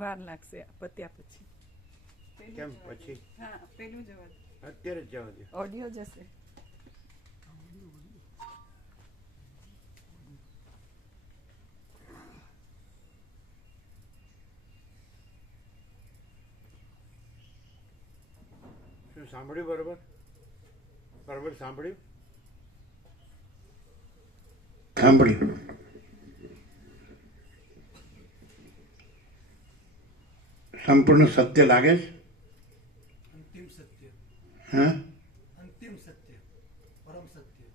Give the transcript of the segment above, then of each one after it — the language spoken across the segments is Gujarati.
વાર લાગશે પત્યા પછી. કેમ પછી? હા, પેલું જવા દે. અત્યારે જ જવા દે. ઓડિયો જશે. શું સાંભળ્યું? બરોબર બરોબર સાંભળ્યું? સાંભળ્યું. સંપૂર્ણ સત્ય લાગે છે? અંતિમ સત્ય. હા, અંતિમ સત્ય, પરમ સત્ય.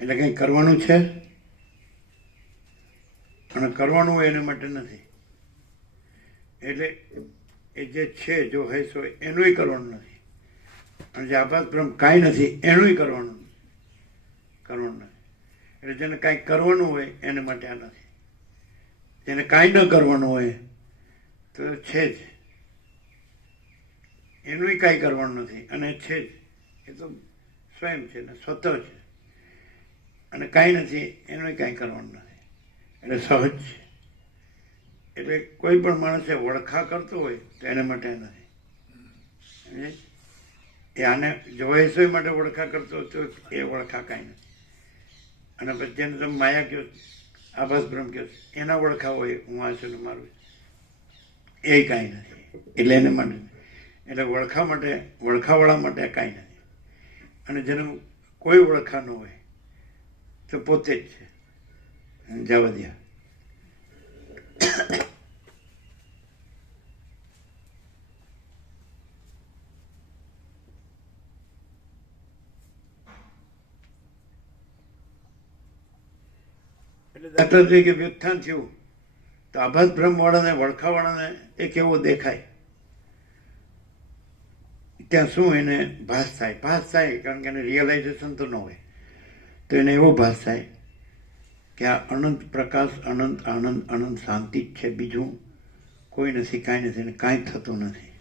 એટલે કંઈ કરવાનું છે અને કરવાનું હોય એના માટે નથી. એટલે એ જે છે જો હે સો એનુંય કરવાનું નથી, અને જે આભાસ બ્રહ્મ કાંઈ નથી એનુંય કરવાનું નથી. એટલે જેને કાંઈ કરવાનું હોય એને માટે આ નથી. જેને કાંઈ ન કરવાનું હોય તો છે જ, એનુંય કાંઈ કરવાનું નથી અને છે જ. એ તો સ્વયં છે ને સ્વતઃ છે, અને કાંઈ નથી એનુંય કાંઈ કરવાનું નથી. એટલે સહજ છે. એટલે કોઈ પણ માણસે વળખા કરતો હોય તો એને માટે નથી. એ આને જોઈશો માટે વળખા કરતો હોય તો એ વળખા કાંઈ નથી. અને પછી જેને તમે માયા કહો, આભાસ બ્રહ્મ કહો, એના વળખા હોય હું આ છું ને મારું એ કાંઈ નથી. એટલે એને માટે, એટલે વળખા માટે, વળખાવાળા માટે કાંઈ નથી. અને જેને કોઈ વળખા ન હોય તો પોતે જ છે. જવા દે. એટલે દાખલા તરીકે વ્યુત્થાન થયું તો આભાસ બ્રહ્મવાળાને વળખાવાળાને એ કેવો દેખાય, ત્યાં શું એને ભાસ થાય? ભાસ થાય કારણ કે એને રિયલાઇઝેશન તો ન હોય, તો એને એવો ભાસ થાય કે આ અનંત પ્રકાશ, અનંત આનંદ, અનંત શાંતિ જ છે, બીજું કોઈ નથી, કાંઈ નથી, અને કાંઈ થતું નથી.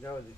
જવા દે.